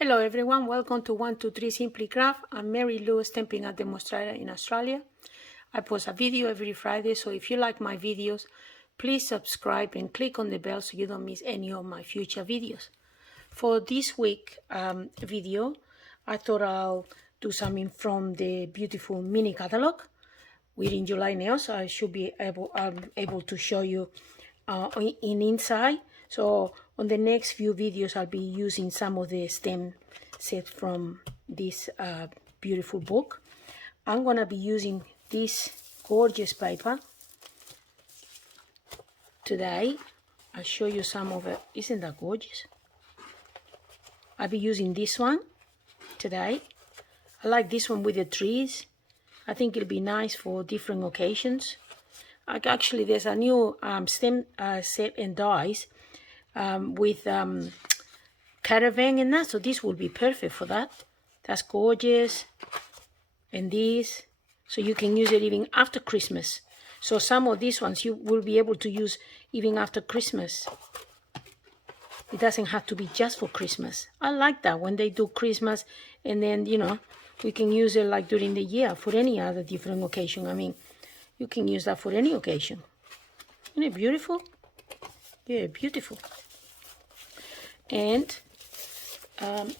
Hello everyone, welcome to 123 Simply Craft. I'm Mary Lou, Stampin Up Demonstrator in Australia. I post a video every Friday, so if you like my videos, please subscribe and click on the bell so you don't miss any of my future videos. For this week video, I thought I'll do something from the beautiful mini catalog. We're in July now, so I should be able to show you in inside. So on the next few videos, I'll be using some of the stem set from this beautiful book. I'm gonna be using this gorgeous paper today. I'll show you some of it. Isn't that gorgeous? I'll be using this one today. I like this one with the trees. I think it'll be nice for different occasions. Actually, there's a new stem set and dies with caravan and that, so this will be perfect for that. That's gorgeous. And this, so you can use it even after Christmas. So some of these ones you will be able to use even after Christmas. It doesn't have to be just for Christmas. I like that when they do Christmas, and then, you know, we can use it like during the year for any other different occasion. I mean, you can use that for any occasion. Isn't it beautiful? Yeah, beautiful. And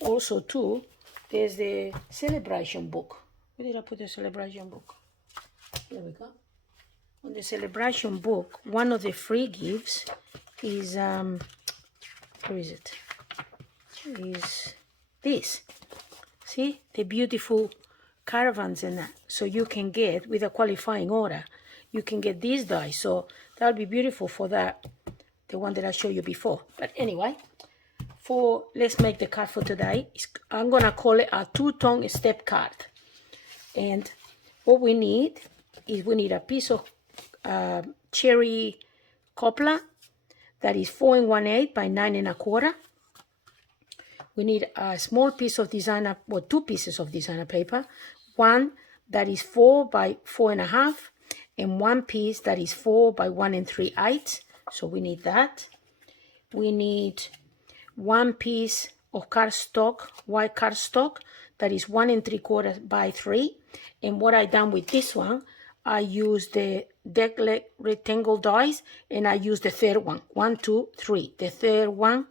also too, there's the celebration book. Where did I put the celebration book? Here we go. On the celebration book, one of the free gifts is where is it? Is this. See the beautiful caravans and that. So you can get, with a qualifying order, you can get these dies. So that'll be beautiful for that, the one that I showed you before. But anyway, let's make the card for today. I'm gonna call it a two-tone step card. And what we need is a piece of cherry cobbler that is 4 1/8 by 9 1/4. We need a small piece of designer, or 2 pieces of designer paper. One that is 4 by 4 1/2, and one piece that is 4 by 1 3/8. So we need that. We need one piece of cardstock, white cardstock, that is 1 3/4 by 3. And what I done with this one, I used the deck leg rectangle dies, and I used the third one, 1, 2, 3, the third one,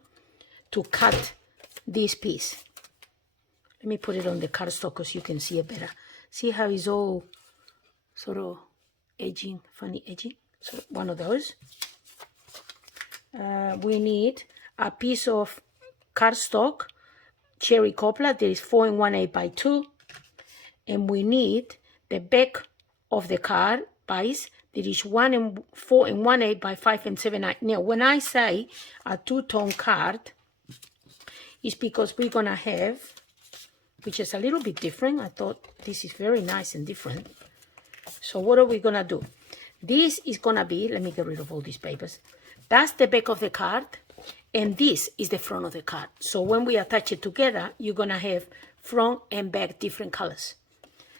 to cut this piece. Let me put it on the cardstock because you can see it better. See how it's all sort of edging, funny edging? So one of those. We need a piece of cardstock, cherry cobbler, that is 4 1/8 by 2. And we need the back of the card piece, that is 4 1/8 by 5 7/8. Now, when I say a two-tone card, it's because we're gonna have, which is a little bit different. I thought this is very nice and different. So what are we gonna do? This is gonna be, let me get rid of all these papers. That's the back of the card, and this is the front of the card. So when we attach it together, you're gonna have front and back different colors.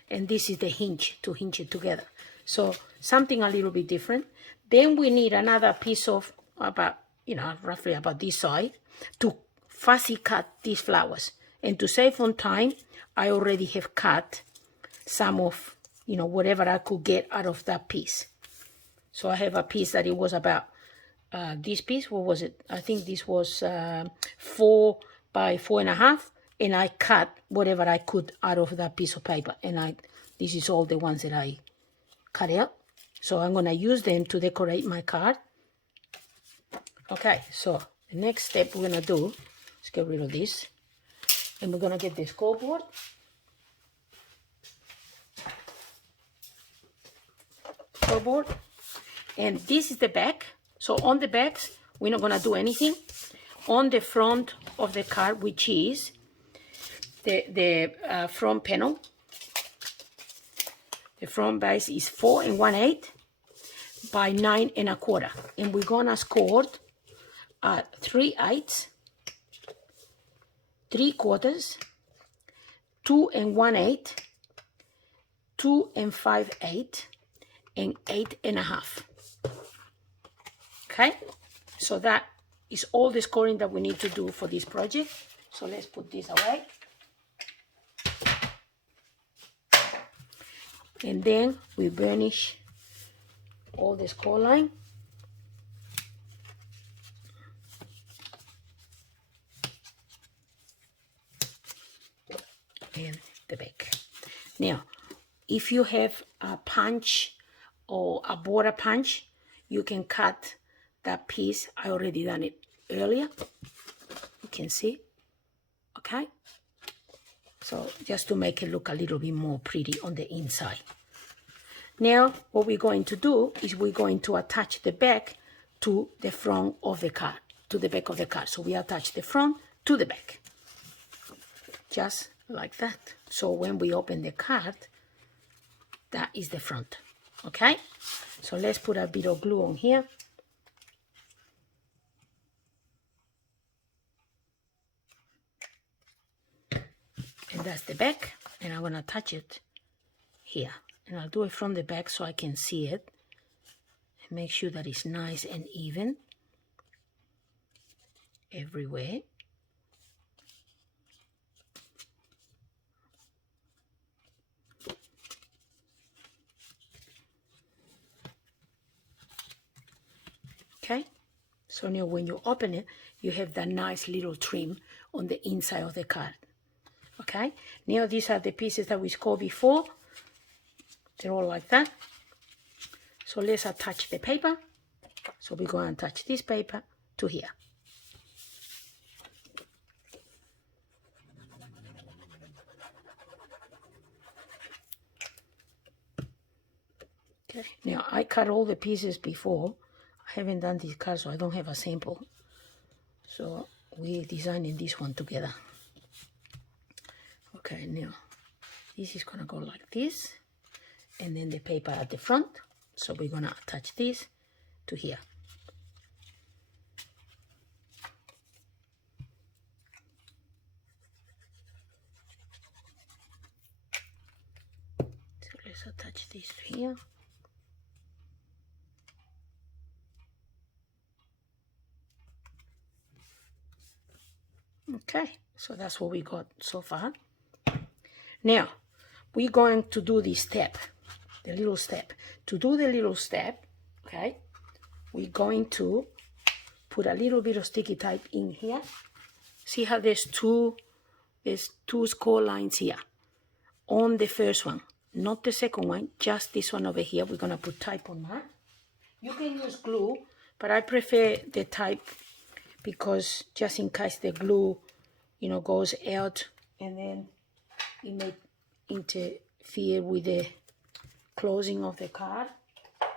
And this is the hinge to hinge it together. So something a little bit different. Then we need another piece of about, you know, roughly about this size to fussy cut these flowers. And to save on time, I already have cut some of, you know, whatever I could get out of that piece. So I have a piece that it was about this piece. What was it? I think this was 4 by 4 1/2. And I cut whatever I could out of that piece of paper. And this is all the ones that I cut out. So I'm gonna use them to decorate my card. Okay, so the next step we're gonna do, let's get rid of this. And we're gonna get the scoreboard. And this is the back. So on the backs, we're not gonna do anything. On the front of the card, which is the front panel, the front base is 4 1/8 by 9 1/4. And we're gonna score 3/8, 3/4, 2 1/8, 2 5/8, and 8 1/2. Okay, so that is all the scoring that we need to do for this project. So let's put this away. And then we burnish all the score line. And the back. Now, if you have a punch or a border punch, you can cut that piece. I already done it earlier. You can see. Okay? So just to make it look a little bit more pretty on the inside. Now, what we're going to do is we're going to attach the back to the front of the card, to the back of the card. So we attach the front to the back. Just like that. So when we open the card, that is the front. Okay? So let's put a bit of glue on here. And that's the back. And I'm going to attach it here. And I'll do it from the back so I can see it. And make sure that it's nice and even everywhere. Okay, so now when you open it, you have that nice little trim on the inside of the card. Okay, now these are the pieces that we scored before. They're all like that. So let's attach the paper. So we're going to attach this paper to here. Okay, now I cut all the pieces before. I haven't done this card, so I don't have a sample. So we're designing this one together. Okay, now this is gonna go like this, and then the paper at the front. So we're gonna attach this to here. So let's attach this to here. Okay, so that's what we got so far. Now, we're going to do this step, the little step. To do the little step, okay, we're going to put a little bit of sticky tape in here. See how there's two score lines here. On the first one, not the second one, just this one over here. We're going to put tape on that. You can use glue, but I prefer the tape because just in case the glue, goes out and then it may interfere with the closing of the card.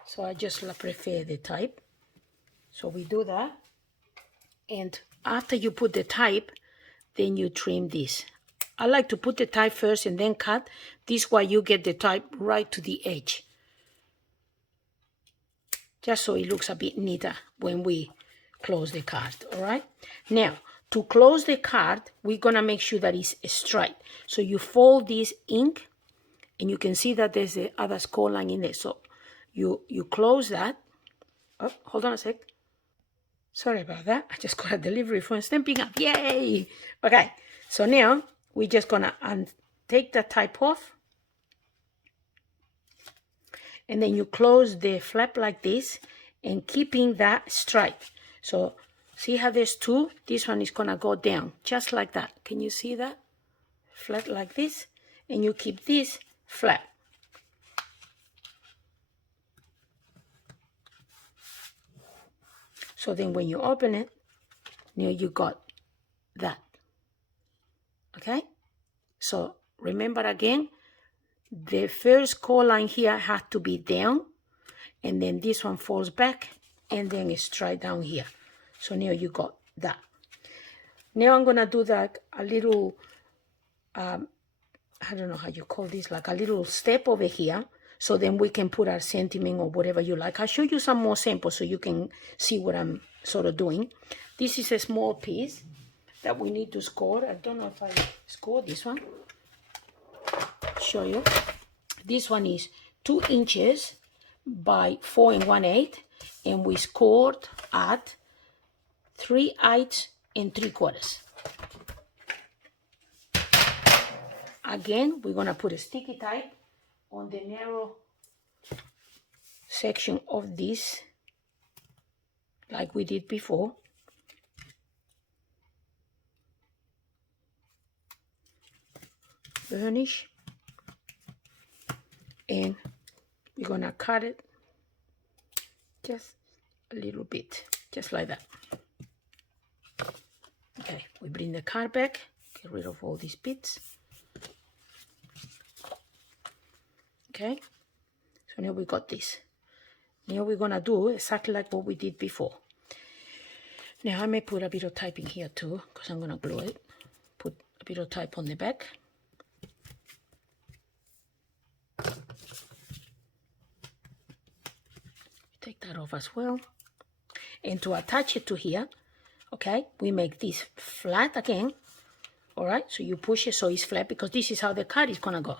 So I just prefer the tape. So we do that. And after you put the tape, then you trim this. I like to put the tape first and then cut. This way you get the tape right to the edge. Just so it looks a bit neater when we close the card, all right? Now, to close the card, we're gonna make sure that it's straight. So you fold this ink, and you can see that there's the other score line in there. So you close that. Oh, hold on a sec. Sorry about that. I just got a delivery from Stampin' Up. Yay! Okay, so now we're just gonna take the tape off. And then you close the flap like this and keeping that straight. So see how there's two? This one is gonna go down just like that. Can you see that? Flat like this. And you keep this flat. So then when you open it, now you got that. Okay? So remember again, the first score line here has to be down, and then this one falls back, and then it's straight down here. So now you got that. Now I'm gonna do that a little, I don't know how you call this, like a little step over here. So then we can put our sentiment or whatever you like. I'll show you some more samples so you can see what I'm sort of doing. This is a small piece that we need to score. I don't know if I scored this one. Show you. This one is 2 inches by 4 1/8, and we scored at 3 8 3/4. again, we're gonna put a sticky tape on the narrow section of this, like we did before. Burnish, and we're gonna cut it just a little bit, just like that. Okay, we bring the card back, get rid of all these bits. Okay, so now we got this. Now we're gonna do exactly like what we did before. Now I may put a bit of type in here too, because I'm gonna glue it. Put a bit of type on the back. Take that off as well. And to attach it to here, okay, we make this flat again. All right, so you push it so it's flat, because this is how the card is gonna go.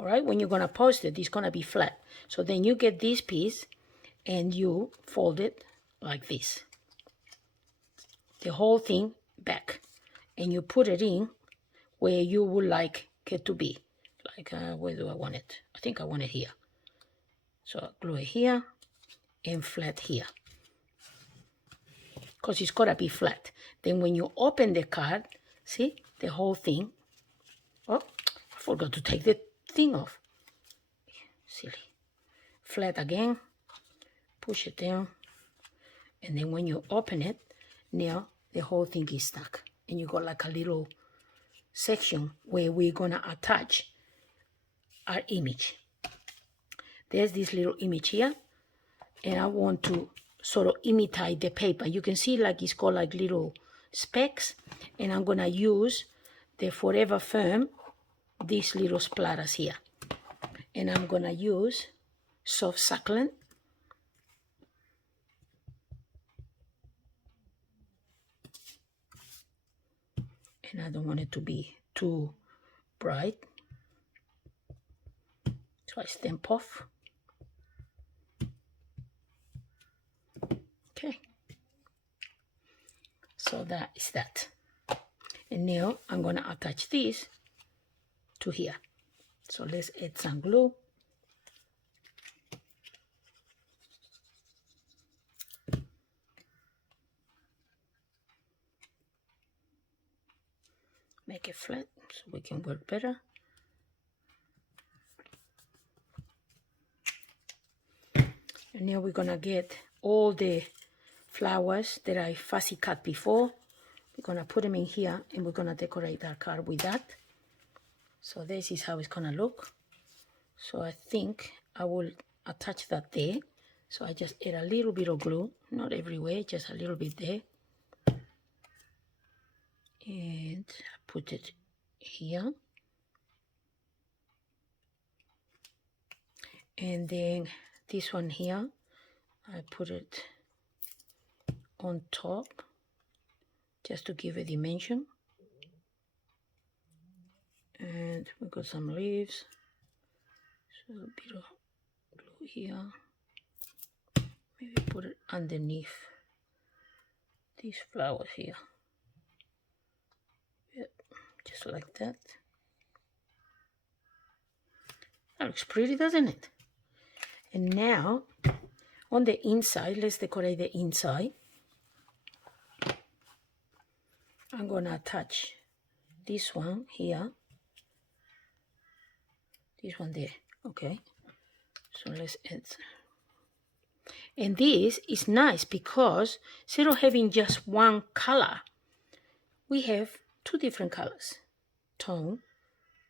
All right, when you're gonna post it, it's gonna be flat. So then you get this piece and you fold it like this. The whole thing back. And you put it in where you would like it to be. Like, where do I want it? I think I want it here. So glue it here and flat here, because it's gotta be flat. Then when you open the card, see the whole thing. Oh, I forgot to take the thing off. Silly. Flat again, push it down, and then when you open it, now the whole thing is stuck, and you got like a little section where we're gonna attach our image. There's this little image here, and I want to sort of imitate the paper. You can see like it's got like little specks, and I'm gonna use the Forever Firm, these little splatters here, and I'm gonna use soft succulent, and I don't want it to be too bright, so I stamp off. Okay, so that is that. And now I'm gonna attach this to here. So let's add some glue. Make it flat so we can work better. And now we're gonna get all the flowers that I fussy cut before. We're gonna put them in here, and we're gonna decorate our card with that. So this is how it's gonna look. So I think I will attach that there. So I just add a little bit of glue, not everywhere, just a little bit there. And I put it here. And then this one here, I put it on top, just to give a dimension. And we got some leaves, so a bit of glue here. Maybe put it underneath these flowers here. Yep, just like that. That looks pretty, doesn't it? And now on the inside, let's decorate the inside. I'm gonna attach this one here, this one there. Okay, so let's add. And this is nice because instead of having just one color, we have two different colors tone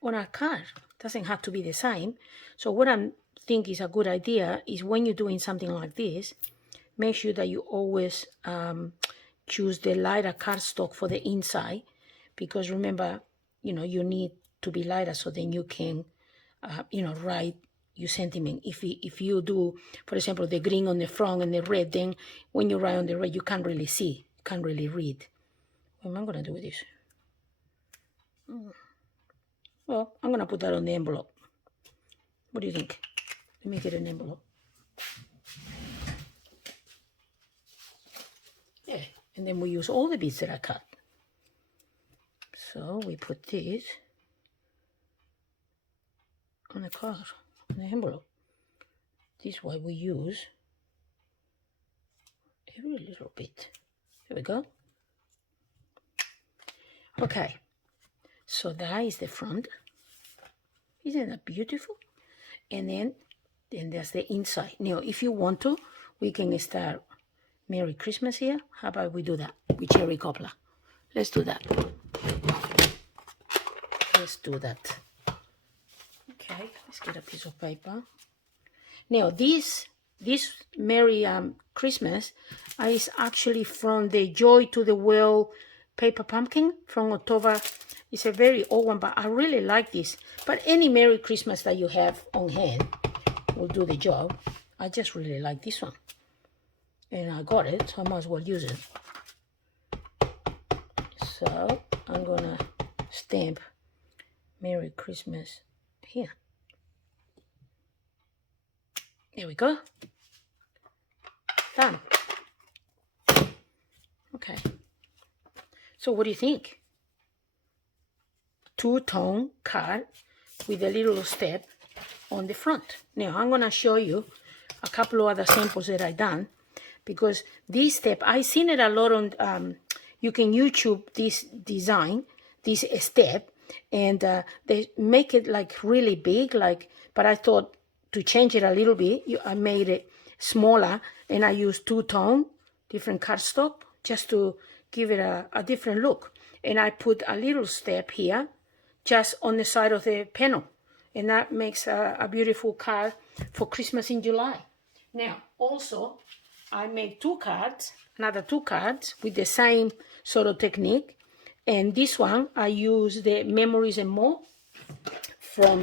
on our card. Doesn't have to be the same. So what I think is a good idea is when you're doing something like this, make sure that you always choose the lighter cardstock for the inside, because remember, you know, you need to be lighter so then you can, you know, write your sentiment. If you do, for example, the green on the front and the red, then when you write on the red, you can't really see, can't really read. What am I gonna do with this? Well, I'm gonna put that on the envelope. What do you think? Let me get an envelope. Yeah, and then we use all the bits that I cut. So we put this on the card, on the envelope. This is what we use every little bit. There we go. Okay, so that is the front. Isn't that beautiful? And then there's the inside. Now, if you want to, we can start Merry Christmas here. How about we do that with cherry cobbler? Let's do that. Let's do that. Okay, let's get a piece of paper. Now, this Merry Christmas is actually from the Joy to the World paper pumpkin from October. It's a very old one, but I really like this. But any Merry Christmas that you have on hand will do the job. I just really like this one. And I got it, so I might as well use it. So I'm gonna stamp Merry Christmas here. There we go. Done. Okay. So what do you think? Two-tone card with a little step on the front. Now I'm gonna show you a couple of other samples that I done, because this step, I seen it a lot on, you can YouTube this design, this step, and they make it like really big, like, but I thought to change it a little bit, I made it smaller, and I used two-tone, different cardstock, just to give it a different look. And I put a little step here, just on the side of the panel, and that makes a beautiful card for Christmas in July. Now, also, I made two cards, another two cards with the same sort of technique. And this one, I use the Memories and More from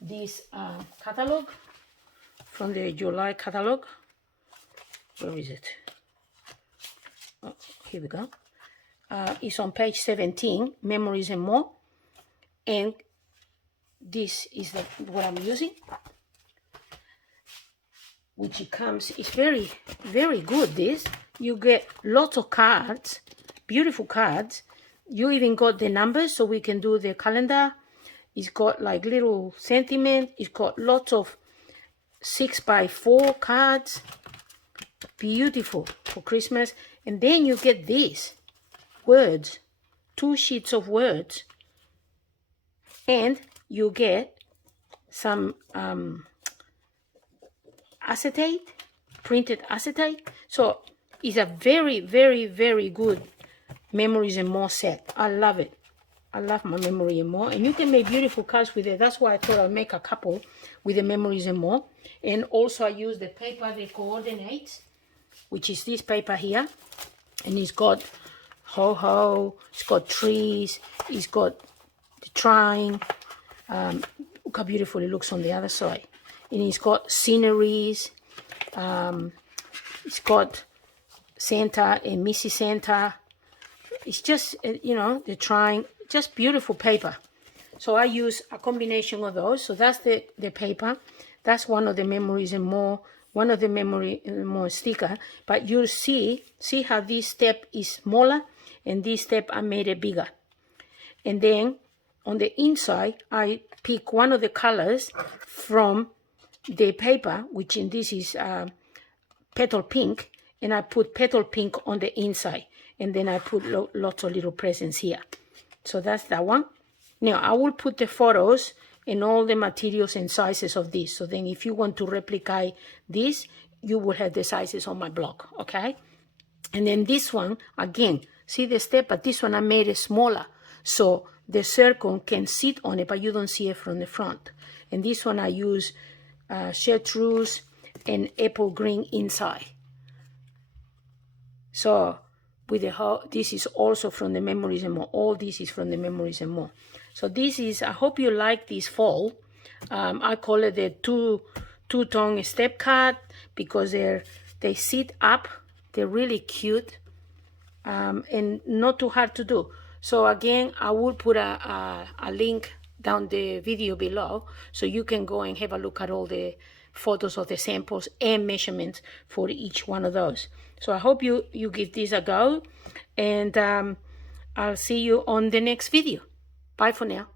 this catalog, from the July catalog. Where is it? Oh, here we go. It's on page 17, Memories and More. And this is what I'm using, which it comes, it's very, very good. This, you get lots of cards, beautiful cards. You even got the numbers, so we can do the calendar. It's got like little sentiment. It's got lots of 6x4 cards. Beautiful for Christmas. And then you get these words, 2 sheets of words. And you get some acetate, printed acetate. So it's a very, very, very good Memories and More set. I love it. I love my Memory and More. And you can make beautiful cards with it. That's why I thought I'd make a couple with the Memories and More. And also I use the paper that coordinates, which is this paper here. And it's got ho-ho, it's got trees, it's got the trine. Look how beautiful it looks on the other side. And it's got sceneries. It's got Santa and Mrs. Santa. It's just, you know, the trine, just beautiful paper. So I use a combination of those. So that's the paper. That's one of the Memories and More, one of the Memory and More sticker. But you see how this step is smaller, and this step I made it bigger. And then on the inside, I pick one of the colors from the paper, which in this is petal pink, and I put petal pink on the inside. And then I put lots of little presents here. So that's that one. Now, I will put the photos and all the materials and sizes of this. So then if you want to replicate this, you will have the sizes on my blog, okay? And then this one, again, see the step, but this one I made it smaller. So the circle can sit on it, but you don't see it from the front. And this one I use chartreuse and apple green inside. So with the whole, this is also from the Memories and More. All this is from the Memories and More. So this is, I hope you like this fall. I call it the two-tone step card because they sit up. They're really cute and not too hard to do. So again, I will put a link down the video below so you can go and have a look at all the photos of the samples and measurements for each one of those. So I hope you give this a go, and I'll see you on the next video. Bye for now.